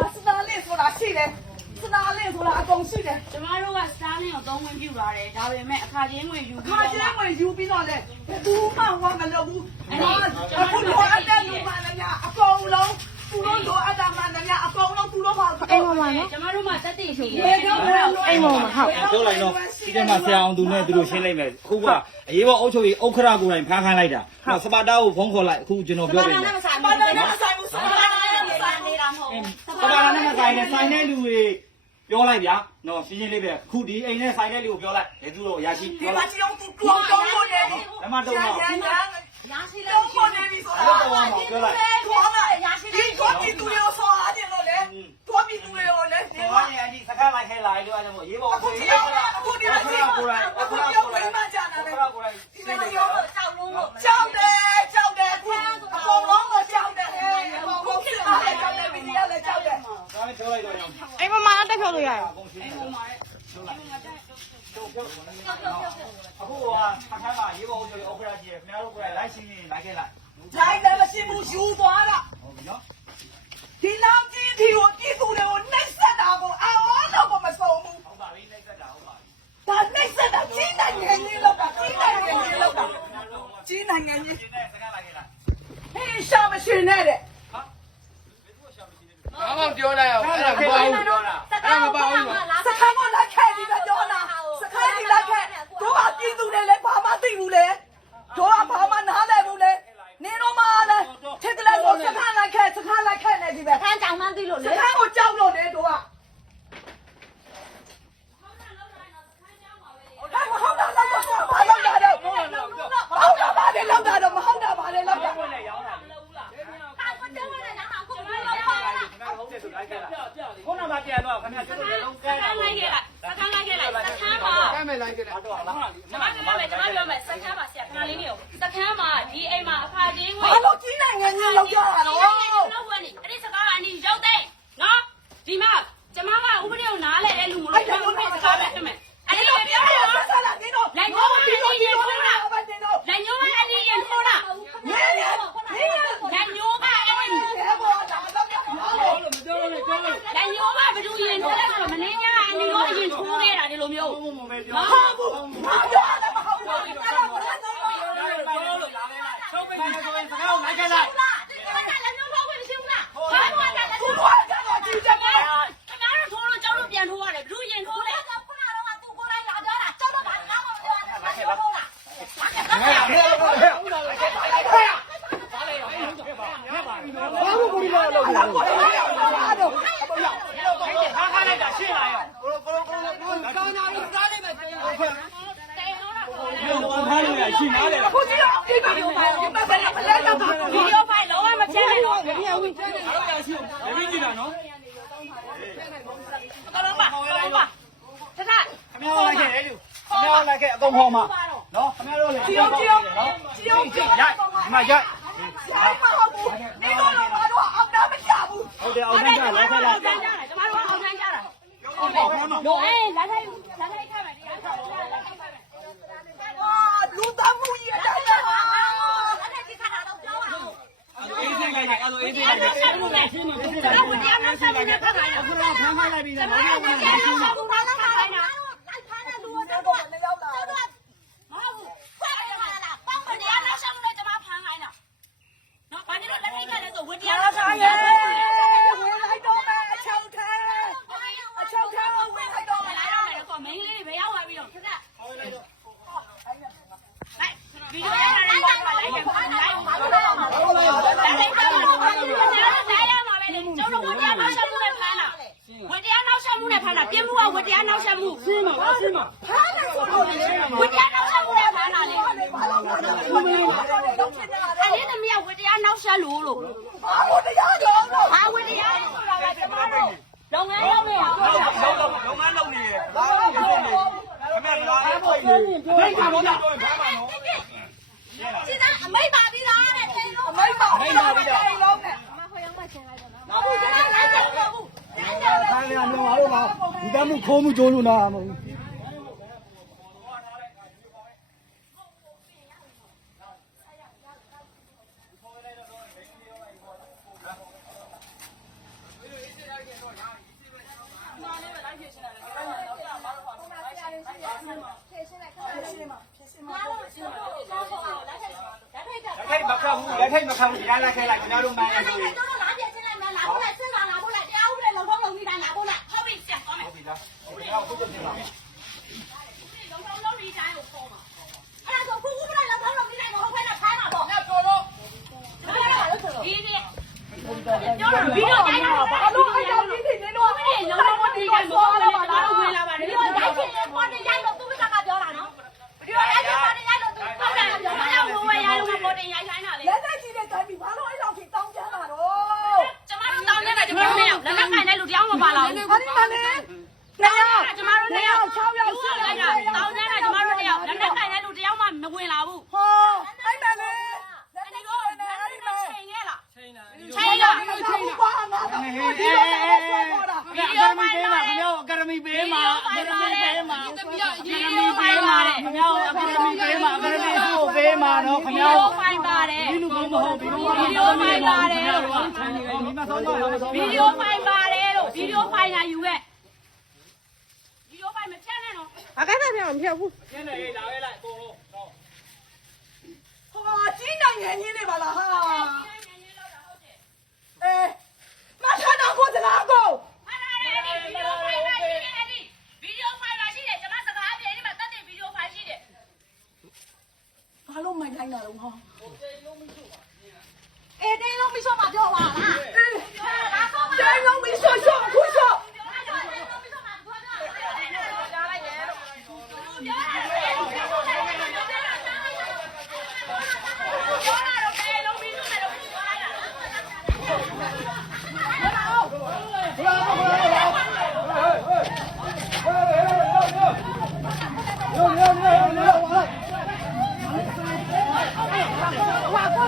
မှာစတာလစ်ဆိုတာရှိတယ်စတာလစ်ဆိုတာအကုန်ရှိတယ်ကျမတို့ကစတားလင်းကိုသုံးဝင်ပြူလာတယ်ဒါပေမဲ့အခါချင်းဝင်ယူပြီးခါတော့ကျင်းဝင်ယူပြီးတော့လေဘူးမှဝါမလုပ်ဘူးအခုတော့အတက်လူမှလည်းအကုန်လုံးသူတို့လိုအပ်တာမှလည်းအကုန်လုံးသူတို့ပါအိမ်ပေါ်မှာနော်ကျမတို့မှတက်တည်ရှိတယ်ဘယ်ကြောင့်လဲအိမ်ပေါ်မှာဟုတ် ပြောလိုက်တော့ဒီကမှာဆရာအောင်သူနဲ့သူတို့ရှင်းလိုက်မယ်အခုကအရေးပေါ်အုပ်ချုပ်ရေးဥက္ခရာကိုယ်တိုင်ဖမ်းခိုင်းလိုက်တာစပါတာကိုဖုန်းခေါ်လိုက်အခုကျွန်တော်ပြောပြမယ်မမနဲ့မဆိုင်ဘူးစတာလစ်နဲ့ဆိုင်နေ တာမဟုတ်စပါတာနဲ့မဆိုင်နဲ့ဆိုင်တဲ့လူတွေပြောလိုက်ဗျာနော်ရှင်းရှင်းလေးပဲခုဒီအိမ်နဲ့ဆိုင်တဲ့လူကိုပြောလိုက်ဘယ်သူတော့ရရှိဒီပြောမှာလိုက်ချီအောင်သူတောင်းတောင်းလို့နေဓမ္မတော့ရတော့ရရရာရှိလဲတောင်းလို့နေပြီဆိုတာအဲ့တော့ပြောလိုက်ခေါ်လာဒီတော့ဒီသူတွေကိုဆောအားတယ်လို့လေတော့ဒီသူတွေကိုလေဒီ ဒီ မှာ မှာအဲ့ဒီစကားလိုက်ခဲလိုက်လို့အဲ့ဒါမို့ရေးပေါ် အခု ဆို ဒီ ရေး ရောက်အခုဒီရောက်အခုဒီရောက်အခုဒီရောက်ပြန်မှကြာနေတယ် ဥက္ခရာကိုယ်တိုင် ဒီမှာရောက်ကြောက်လုံးကြောက်တယ်ကြောက်တယ်အခုအကုန်လုံးကကြောက်တယ်အကုန်လုံးဖြစ်လာတယ်ကြောက်တယ်ဗီဒီယိုလည်းကြောက်တယ် ဒါနဲ့ပြောလိုက်တော့ရ အောင်အိမ်ပေါ်မှာတက်ဖြုတ်လို့ရတယ်အကုန်ရှင်းတယ်အခုကအခါမှာရေးပေါ်အုပ်ချုပ်ရေးဥက္ခရာကြီးခင်ဗျားတို့ကိုယ်တိုင်လိုက်ရှင်းရင်လိုက်ခဲ့လိုက်တိုင်းတယ်မရှိဘူးယူသွားတာဟုတ်ပြီနော် ဒီလောက်ကြီးဒီကိုပြည်သူတွေကိုနှိပ်စက်တာကိုအော်တော့မဆုံးဘူး ဟုတ်ပါပြီနှိမ့်သက်တာဟုတ်ပါပြီ ဒါနှိပ်စက်တာကြီးနိုင်ငံကြီးလောက်တာကြီးနိုင်ငံကြီးလောက်တာကြီးနိုင်ငံကြီး ရှင်းတဲ့စကားလိုက်ခဲ့လိုက် ဟေးရှာမရှင်နဲ့တဲ့ ဘာမှပြောလိုက်အောင်အဲ့ဒါမပေါ့ဘူး ပြောတာ အဲ့ဒါမပေါ့ဘူးနော် စခန်းကလက်ခဲဒီကကြောနာစခန်းဒီလက်ခဲတို့ကပြည်သူတွေလည်းဘာမှသိဘူးလေတို့ကဘာမှနားလည်ဘူးလေနေတော့မှလည်းထစ်ကလေးကိုစခန်းလက်ခဲစခန်းလက်ခဲနေ ဒီပဲခန်းကြောင်မှန်းသိလို့စလေခန်းကိုကြောက်လို့လေတို့ကဟာမဟုတ်တာတော့ဘာလို့လာတော့ဟုတ်တာပါလေလောက်တာတော့မဟုတ်တာပါလေလောက်တာဘယ်နဲ့ရောင်းတာလဲဟုတ်တယ်ဝင်နေတာဟာကိုမလို့ခင်ဗျားဟုတ်တယ်ဆိုလိုက်ခဲ့လိုက်ခုနကပြန်တော့ခင်ဗျားကျွတ်တယ်လုံးကဲစတာကန်းလိုက်ခဲ့လိုက်စကန်းလိုက်ခဲ့လိုက်စကန်းမှာကဲမယ်လိုက်ကြတယ်တော့လားကျမပြောမယ်ကျမပြောမယ်စကန်းမှာဆရာခဏလေးနေကိုစကန်းမှာဒီအိမ်မှာအခါချင်းဝင်ဘာလို့ကြီးနိုင်ငံကြီးလောက်ကြတာတော့ လောက်ဝင်နေအဲ့ဒီစကားကအနီရောက်တဲ့နော်ဒီမှာကျမကဥပဒေကိုနားလဲတဲ့လူမလို့ကျမဥပဒေစကားပဲဖြစ်မယ်အဲ့ဒီ ဒီ လို လို ပြော ပြော ရ ရ အောင် တာဒီတော့ဒီလိုဒီလိုဒီလိုလာပါတင်တော့ လက်ညိုးကအနီရင်ထိုးတာ နေနေနေ လက်ညိုးကအနီ နေဘောလာတော့ရအောင် မပြောလို့လေပြောလို့ လက်ညိုးကဘယ်သူရင်ထိုးလဲဆိုတော့မင်းညာအနီရောအရင်ထိုးခဲ့တာဒီလိုမျိုး ဘုံဘုံ ပဲပြောဟာဘူးဘာပြောရလဲမဟုတ်ဘူးအဲ့ဒါဘာလဲတော့ပြောလို့လာခဲ့လိုက်ချုပ်ပိတ်နေဆိုရင်စကားကိုလိုက်ခဲ့လိုက်ဒီကနေ့လက်ညိုးဖောက်ဝင်ရှင်းလားဘာလို့လဲလက်ညိုးသူဖောက်ကကတော့ကြည့်တယ်ခင်ဗျားတို့ထိုးလို့ကျောင်းတို့ပြန်ထိုးရတယ်ဘယ်သူရင်ထိုးလဲဘာလို့ကိုလာလို့လာကိုလာတော့ ခါခါလိုက်တာရှင်းလာရော ကာနာပြီးစားလိုက်မယ်ပြော ဘယ် လိုခါလို့ရရှင်းနားလေအခုကြည့်အောင်ဒီမှာဒီမှာဒီမှာဘယ်နဲ့မလဲတော့ဗီဒီယိုဖိုင်လုံးဝမချဲနဲ့တော့ဒီကြည့်တာနော်ကလုံးပါကလုံးပါထထခင်ဗျားလိုက်ခဲ့လေလူခင်ဗျားလိုက်ခဲ့အကုန်ဟောမှာနော်ခင်ဗျားတို့လည်းကြည့်အောင်ကြည့်အောင်ကြည့်အောင်ကြည့်ရိုက်ဒီမှာရိုက်ရိုက်မဟုတ်ဘူးဒီလိုတော့ဘာလို့အောင်တာမရဘူးဟုတ်တယ်အောင်ကြလိုက်ခဲ့လိုက်အောင်တန်းကြတာကျမတို့အောင်တန်းကြတာတို့အေးလက်ထိုက်လက်ထိုက်ခတ်မယ်တရားခတ်မယ်လက်ထိုက်ခတ်မယ် အာလူသားမှုကြီးအတိုင်းပါ အေးစင်ခိုင်းတယ်အဲ့လိုအေးစင်ခိုင်းတယ်ဆက်မှုနဲ့တော့ဘုရားနဲ့ဆက်မှုနဲ့ခတ်ခိုင်းတာအခုတော့ဖမ်းခိုင်းလိုက်ပြီကျနော်မတို့ကလည်းဆက်မှုနဲ့ခတ်ခိုင်းတာတော့မရောက်လာမဟုတ်ဘူးဖတ်ရလားပေါင်းမတရားနဲ့ဆက်မှုနဲ့ကျမဖမ်းခိုင်းတာနော်ဘာလို့လက်ထိုက်ခတ်လဲဆိုဝတရားနဲ့ဆက်မှု ရဲ နဲ့ ဝင်လိုက်တော့မယ်အချောက်ထဲအချောက်ထဲကိုဝင်လိုက်တော့မယ် လာရမယ်ကောမင်းလေးတွေဘယ်ရောက်သွားပြီးတော့ခက်ခက်လိုက်ဗီဒီယိုရတာလည်းပါလိုက်တယ်ပါလိုက်ပါလိုက်လိုက်လိုက်ပါလိုက်ရမှာပဲလေကျုပ်တို့ဝတရားနောက်ဆက်မှုနဲ့ဖမ်းတာဝတရားနောက်ဆက်မှုနဲ့ဖမ်းတာပြင်းမှုကဝ တရားနောက်ဆက်မှုရှင်းမှာရှင်းမှာဖမ်းတယ်ဆိုတော့လေဝတရားနောက်ဆက်မှုနဲ့ဖမ်းတာလေဘာလို့ဖမ်းတာလဲဘာလို့တော့ဖြစ်နေတာလဲအဲ့ဒီသမီးကဝတရားနောက်ဆက်လို့လို့ဘာလို့တရားတော့လို့ဟာဝတရားဆိုတာကကျမတို့လုပ်ငန်းလုပ်နေတာပြောတာလုံးလုံးလုံးငန်းလုံးနေတယ်ဘာလို့ဖြစ်နေခင်ဗျားလာဖို့နေဒိတ်ကတော့တော့ ခိုးမှုကြိုးလို့နာမဟုတ်ဘူးလက်ထိုက်မခံဘူးလက်ထိုက်မခံဘူးကြားလိုက်ခဲလိုက်ကျွန်တော်တို့မှန်ရတယ် ပြီလားဒီကောင်ခုတ်တယ်လားလုံးလုံးလုံးဒီတိုင်းကိုခေါ်မှာအဲ့ဒါဆိုခုခုပလိုက်လောက်တော့ဒီတိုင်းမဟုတ်ဘဲနဲ့ဖမ်းမှာပေါ့ညတော်တော့ဒီဒီပြောတာပြီးတော့ ရေးလို့ဖိုင်းပါတယ်ခင်ဗျားတို့အကယ်ဒမီပေးမှာအကယ်ဒမီကိုပေးမှာနော်ခင်ဗျားတို့ဖိုင်းပါတယ်ဒီလိုမဟုတ်ဘူးဗီဒီယိုဖိုင်းပါတယ်လို့မိမဆုံးတော့ဗီဒီယိုဖိုင်းပါတယ်လို့ဗီဒီယိုဖိုင်းလာယူခဲ့ဗီဒီယိုဖိုင်းမဖြတ်နဲ့နော်အကယ်ဒမီမဖြတ်ဘူးဖြတ်နေလေလာခဲ့လိုက်အကုန်လုံးဟောကြီးနိုင်ငံကြီးနေပါလားဟာ anh là ủng hộ. Ê, đây không bị cho mặt cho bà là.